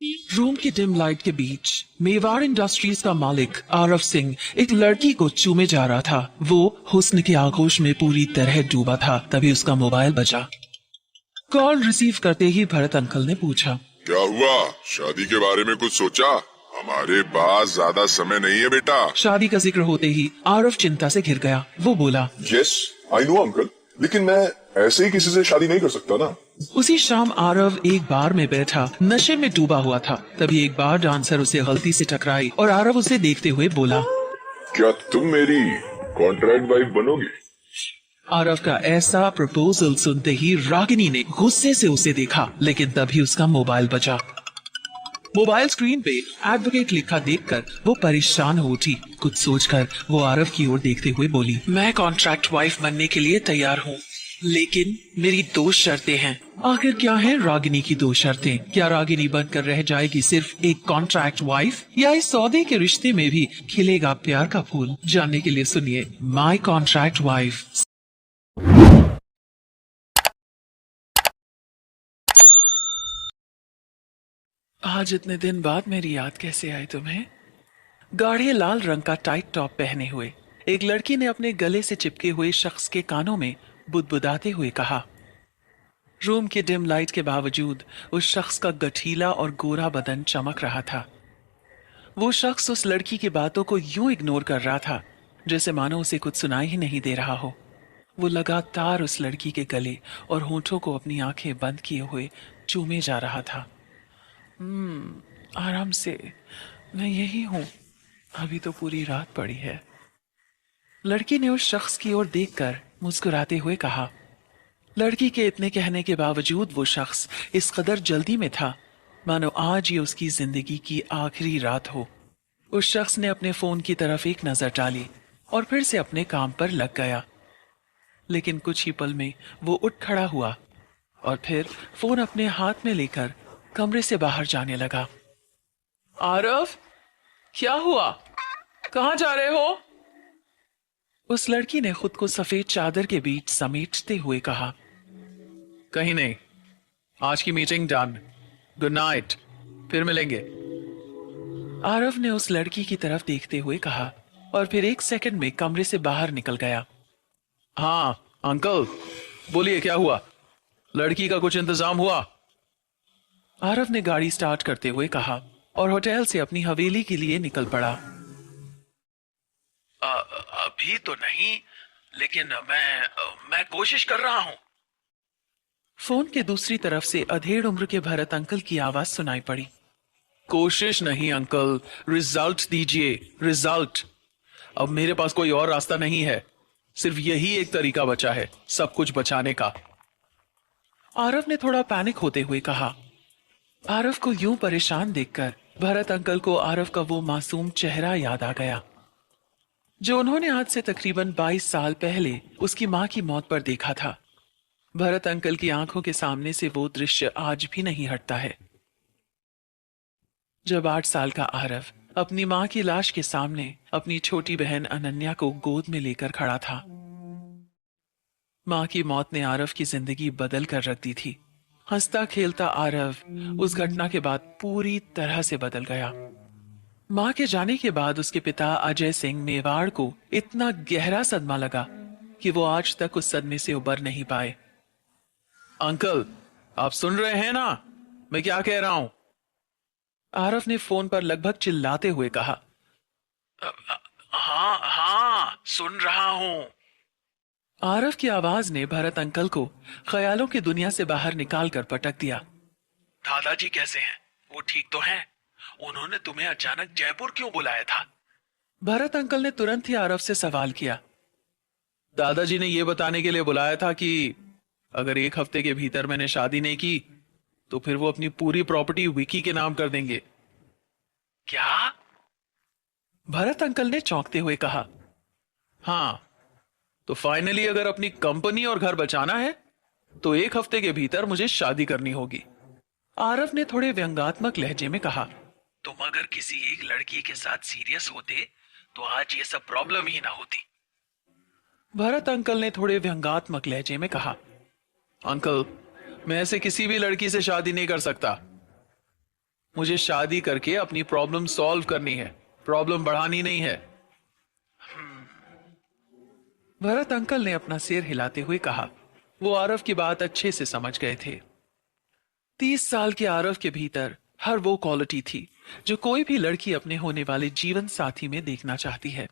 Room की dim light के बीच Mewar industries का मालिक आरव सिंह एक लड़की को चूमे जा रहा था। वो हुस्न के आगोश में पूरी तरह डूबा था। तभी उसका मोबाइल बजा। कॉल रिसीव करते ही भरत अंकल ने पूछा, क्या हुआ? शादी के बारे में कुछ सोचा? हमारे पास ज्यादा समय नहीं है बेटा। शादी का जिक्र होते ही आरव चिंता से घिर गया। वो बोला, यस आई नो अंकल, लेकिन मैं ऐसे ही किसी से शादी नहीं कर सकता ना। उसी शाम आरव एक बार में बैठा नशे में डूबा हुआ था। तभी एक बार डांसर उसे गलती से टकराई और आरव उसे देखते हुए बोला, क्या तुम मेरी कॉन्ट्रैक्ट वाइफ बनोगी? आरव का ऐसा प्रपोजल सुनते ही रागिनी ने गुस्से से उसे देखा, लेकिन तभी उसका मोबाइल बजा। मोबाइल स्क्रीन पे एडवोकेट लिखा देखकर वो परेशान हो उठी। कुछ सोचकर वो आरव की ओर देखते हुए बोली, मैं कॉन्ट्रैक्ट वाइफ बनने के लिए तैयार हूँ, लेकिन मेरी दो शर्तें हैं। आखिर क्या है रागिनी की दो शर्तें? क्या रागिनी बनकर रह जाएगी सिर्फ एक कॉन्ट्रैक्ट वाइफ, या इस सौदे के रिश्ते में भी खिलेगा प्यार का फूल? जानने के लिए सुनिए माई कॉन्ट्रैक्ट वाइफ। आज इतने दिन बाद मेरी याद कैसे आई तुम्हें? गाढ़े लाल रंग का टाइट टॉप पहने हुए एक लड़की ने अपने गले से चिपके हुए शख्स के कानों में बुदबुदाते हुए कहा। रूम की डिम लाइट के बावजूद उस शख्स का गठीला और गोरा बदन चमक रहा था। वो शख्स उस लड़की की बातों को यूं इग्नोर कर रहा था जैसे मानो उसे कुछ सुनाई ही नहीं दे रहा हो। वो लगातार उस लड़की के गले और होठों को अपनी आंखें बंद किए हुए चूमे जा रहा था। आराम से, मैं यही हूं, अभी तो पूरी रात पड़ी है। लड़की ने उस शख्स की ओर देखकर मुस्कुराते हुए कहा। लड़की के इतने कहने के बावजूद वो शख्स इस कदर जल्दी में था मानो आज ये उसकी जिंदगी की आखिरी रात हो। उस शख्स ने अपने फोन की तरफ एक नजर डाली और फिर से अपने काम पर लग गया। लेकिन कुछ ही पल में वो उठ खड़ा हुआ और फिर फोन अपने हाथ में लेकर कमरे से बाहर जाने लगा। आरव, क्या हुआ? कहां जा रहे हो? उस लड़की ने खुद को सफेद चादर के बीच समेटते हुए कहा। कहीं नहीं, आज की मीटिंग डन, गुड नाइट, फिर मिलेंगे। आरव ने उस लड़की की तरफ देखते हुए कहा और फिर एक सेकंड में कमरे से बाहर निकल गया। हाँ अंकल, बोलिए क्या हुआ? लड़की का कुछ इंतजाम हुआ? आरव ने गाड़ी स्टार्ट करते हुए कहा और होटल से अपनी हवेली के लिए निकल पड़ा। अभी तो नहीं, लेकिन मैं कोशिश कर रहा हूं। फोन के दूसरी तरफ से अधेड़ उम्र के भरत अंकल की आवाज सुनाई पड़ी। कोशिश नहीं अंकल, रिजल्ट दीजिए, रिजल्ट। अब मेरे पास कोई और रास्ता नहीं है, सिर्फ यही एक तरीका बचा है सब कुछ बचाने का। आरव ने थोड़ा पैनिक होते हुए कहा। आरव को यूं परेशान देखकर भरत अंकल को आरव का वो मासूम चेहरा याद आ गया जो उन्होंने आज से तकरीबन 22 साल पहले उसकी मां की मौत पर देखा था। भरत अंकल की आंखों के सामने से वो दृश्य आज भी नहीं हटता है, जब 8 साल का आरव अपनी मां की लाश के सामने अपनी छोटी बहन अनन्या को गोद में लेकर खड़ा था। मां की मौत ने आरव की जिंदगी बदल कर रख दी थी। हंसता खेलता आरव उस घटना के बाद पूरी तरह से बदल गया। मां के जाने के बाद उसके पिता अजय सिंह मेवाड़ को इतना गहरा सदमा लगा कि वो आज तक उस सदमे से उबर नहीं पाए। अंकल, आप सुन रहे हैं ना मैं क्या कह रहा हूं? आरव ने फोन पर लगभग चिल्लाते हुए कहा। हाँ हाँ, सुन रहा हूं। आरव की आवाज ने भरत अंकल को ख्यालों की दुनिया से बाहर निकाल कर पटक दिया। दादाजी कैसे हैं? वो ठीक तो हैं? उन्होंने तुम्हें अचानक जयपुर क्यों बुलाया था? भरत अंकल ने तुरंत ही आरव से सवाल किया। दादाजी ने यह बताने के लिए बुलाया था कि अगर एक हफ्ते के भीतर मैंने शादी नहीं की तो फिर वो अपनी पूरी प्रॉपर्टी विकी के नाम कर देंगे। क्या? भरत अंकल ने चौंकते हुए कहा। हाँ, तो फाइनली अगर अपनी कंपनी और घर बचाना है तो एक हफ्ते के भीतर मुझे शादी करनी होगी। आरव ने थोड़े व्यंग्यात्मक लहजे में कहा। तुम अगर किसी एक लड़की के साथ सीरियस होते तो आज ये सब प्रॉब्लम ही ना होती। भरत अंकल ने थोड़े व्यंग्यात्मक लहजे में कहा। अंकल, मैं ऐसे किसी भी लड़की से शादी नहीं कर सकता। मुझे शादी करके अपनी प्रॉब्लम सॉल्व करनी है, प्रॉब्लम बढ़ानी नहीं है। भरत अंकल ने अपना सिर हिलाते हुए कहा। वो आरव की बात अच्छे से समझ गए थे। 30 साल के आरव के भीतर हर वो क्वालिटी थी जो कोई भी लड़की अपने होने वाले जीवन साथी में देखना चाहती है।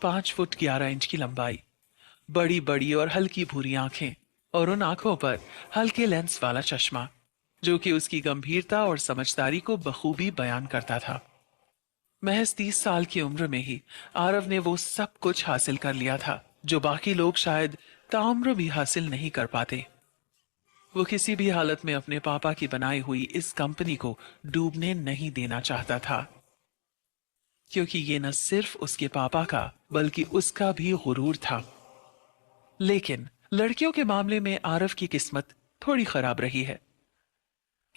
5 फुट 11 इंच की लंबाई, बड़ी बड़ी और हल्की भूरी आंखें और उन आंखों पर हल्के लेंस वाला चश्मा जो कि उसकी गंभीरता और समझदारी को बखूबी बयान करता था। महज 30 साल की उम्र में ही आरव ने वो सब कुछ हासिल कर लिया था जो बाकी लोग शायद ताउम्र भी हासिल नहीं कर पाते। वो किसी भी हालत में अपने पापा की बनाई हुई इस कंपनी को डूबने नहीं देना चाहता था, क्योंकि ये न सिर्फ उसके पापा का बल्कि उसका भी गुरूर था। लेकिन लड़कियों के मामले में आरव की किस्मत थोड़ी खराब रही है।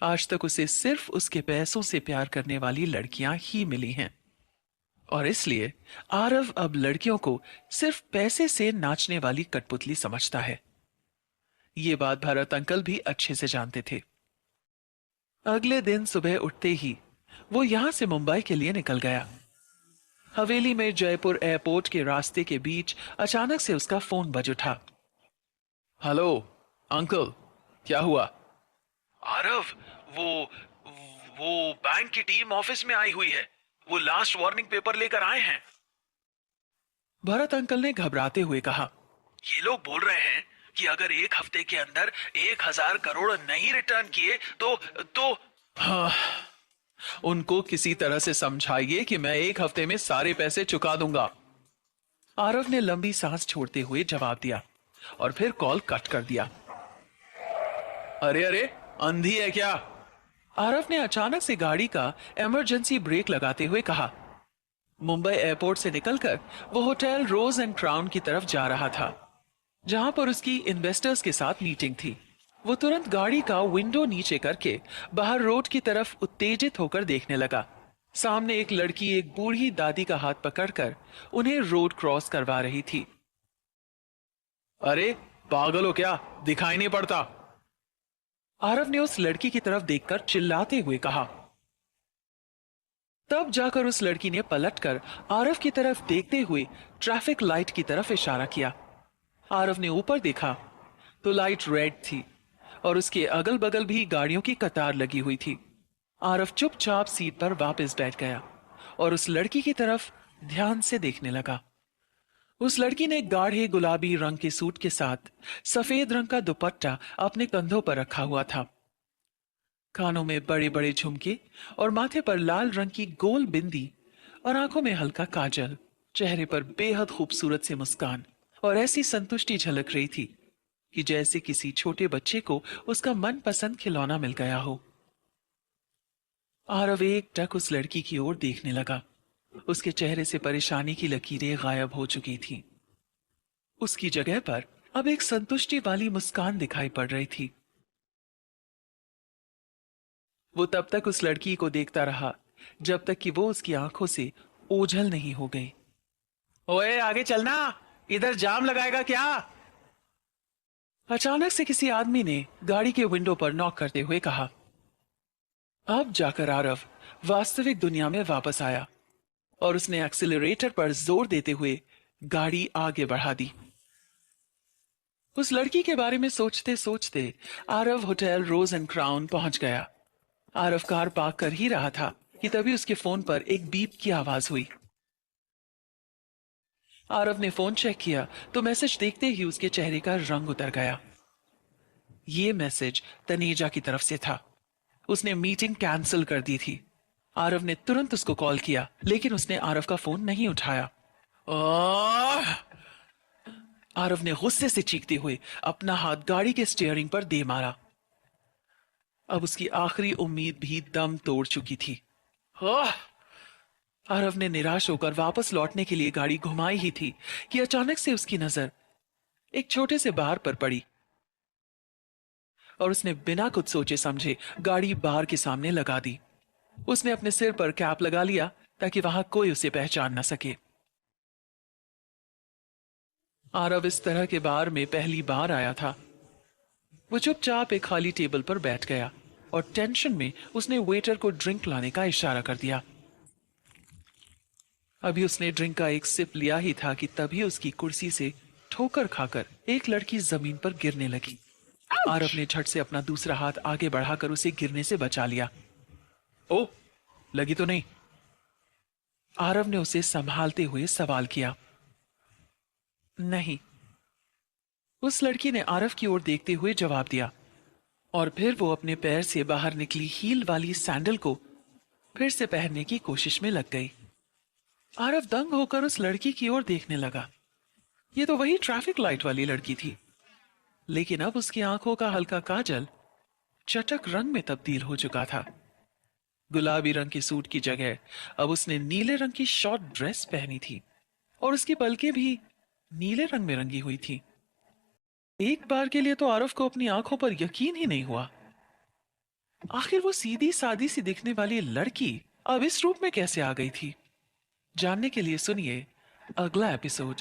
आज तक उसे सिर्फ उसके पैसों से प्यार करने वाली लड़कियां ही मिली हैं, और इसलिए आरव अब लड़कियों को सिर्फ पैसे से नाचने वाली कठपुतली समझता है। ये बात भरत अंकल भी अच्छे से जानते थे। अगले दिन सुबह उठते ही वो यहां से मुंबई के लिए निकल गया। हवेली में जयपुर एयरपोर्ट के रास्ते के बीच अचानक से उसका फोन बज उठा। हेलो अंकल, क्या हुआ? आरव, वो बैंक की टीम ऑफिस में आई हुई है। वो लास्ट वार्निंग पेपर लेकर आए हैं। भरत अंकल ने घबराते हुए कहा। ये लोग बोल रहे हैं कि अगर 1 हफ्ते के अंदर 1,000 करोड़ नहीं रिटर्न किए तो हाँ, उनको किसी तरह से समझाइए कि मैं 1 हफ्ते में सारे पैसे चुका दूंगा। आरव ने लंबी सांस छोड़ते हुए जवाब दिया और फिर कॉल कट कर दिया। अरे अरे, अंधी है क्या? आरव ने अचानक से गाड़ी का इमरजेंसी ब्रेक लगाते हुए कहा। मुंबई एयरपोर्ट से निकलकर वो होटल रोज एंड क्राउन की तरफ जा रहा था, जहां पर उसकी इन्वेस्टर्स के साथ मीटिंग थी। वो तुरंत गाड़ी का विंडो नीचे करके बाहर रोड की तरफ उत्तेजित होकर देखने लगा। सामने एक लड़की एक बूढ़ी दादी का हाथ पकड़कर उन्हें रोड क्रॉस करवा रही थी। अरे पागल हो क्या, दिखाई नहीं पड़ता? आरव ने उस लड़की की तरफ देखकर चिल्लाते हुए कहा। तब जाकर उस लड़की ने पलटकर आरव की तरफ देखते हुए ट्रैफिक लाइट की तरफ इशारा किया। आरव ने ऊपर देखा तो लाइट रेड थी और उसके अगल बगल भी गाड़ियों की कतार लगी हुई थी। आरव चुपचाप सीट पर वापस बैठ गया और उस लड़की की तरफ ध्यान से देखने लगा। उस लड़की ने गाढ़े गुलाबी रंग के सूट के साथ सफेद रंग का दुपट्टा अपने कंधों पर रखा हुआ था। कानों में बड़े बड़े झुमके और माथे पर लाल रंग की गोल बिंदी और आंखों में हल्का काजल। चेहरे पर बेहद खूबसूरत सी मुस्कान और ऐसी संतुष्टि झलक रही थी कि जैसे किसी छोटे बच्चे को उसका मनपसंद खिलौना मिल गया हो। आरव एकटक उस लड़की की ओर देखने लगा। उसके चेहरे से परेशानी की लकीरें गायब हो चुकी थीं। उसकी जगह पर अब एक संतुष्टि वाली मुस्कान दिखाई पड़ रही थी। वो तब तक उस लड़की को देखता रहा जब तक कि वो उसकी आंखों से ओझल नहीं हो गई। ओए आगे चलना, इधर जाम लगाएगा क्या? अचानक से किसी आदमी ने गाड़ी के विंडो पर नॉक करते हुए कहा। अब जाकर आरव वास्तविक दुनिया में वापस आया और उसने एक्सीलरेटर पर जोर देते हुए गाड़ी आगे बढ़ा दी। उस लड़की के बारे में सोचते सोचते Aarav hotel rose and crown पहुंच गया। आरव कार पार्क कर ही रहा था कि तभी उसके फोन पर एक बीप की आवाज हुई। आरव ने फोन चेक किया तो मैसेज देखते ही उसके चेहरे का रंग उतर गया। यह मैसेज तनेजा की तरफ से था। उसने मीटिंग कैंसिल कर दी थी। आरव ने तुरंत उसको कॉल किया, लेकिन उसने आरव का फोन नहीं उठाया। आरव ने गुस्से से चीखते हुए अपना हाथ गाड़ी के स्टीयरिंग पर दे मारा। अब उसकी आखिरी उम्मीद भी दम तोड़ चुकी थी। आरव ने निराश होकर वापस लौटने के लिए गाड़ी घुमाई ही थी कि अचानक से उसकी नजर एक छोटे से बार पर पड़ी और उसने बिना कुछ सोचे समझे गाड़ी बार के सामने लगा दी। उसने अपने सिर पर कैप लगा लिया ताकि वहां कोई उसे पहचान न सके। आरव इस तरह के बार में पहली बार आया था। वो चुपचाप एक खाली टेबल पर बैठ गया और टेंशन में उसने वेटर को ड्रिंक लाने का इशारा कर दिया। अभी उसने ड्रिंक का एक सिप लिया ही था कि तभी उसकी कुर्सी से ठोकर खाकर एक लड़की जमीन पर गिरने लगी। आरव ने झट से अपना दूसरा हाथ आगे बढ़ाकर उसे गिरने से बचा लिया। ओ, लगी तो नहीं? आरव ने उसे संभालते हुए सवाल किया। नहीं, उस लड़की ने आरव की ओर देखते हुए जवाब दिया और फिर वो अपने पैर से बाहर निकली हील वाली सैंडल को फिर से पहनने की कोशिश में लग गई। आरव दंग होकर उस लड़की की ओर देखने लगा। ये तो वही ट्रैफिक लाइट वाली लड़की थी, लेकिन अब उसकी आंखों का हल्का काजल चटक रंग में तब्दील हो चुका था। गुलाबी रंग के सूट की जगह अब उसने नीले रंग की शॉर्ट ड्रेस पहनी थी और उसकी पलकें भी नीले रंग में रंगी हुई थी। एक बार के लिए तो आरव को अपनी आंखों पर यकीन ही नहीं हुआ। आखिर वो सीधी सादी सी दिखने वाली लड़की अब इस रूप में कैसे आ गई थी? जानने के लिए सुनिए अगला एपिसोड।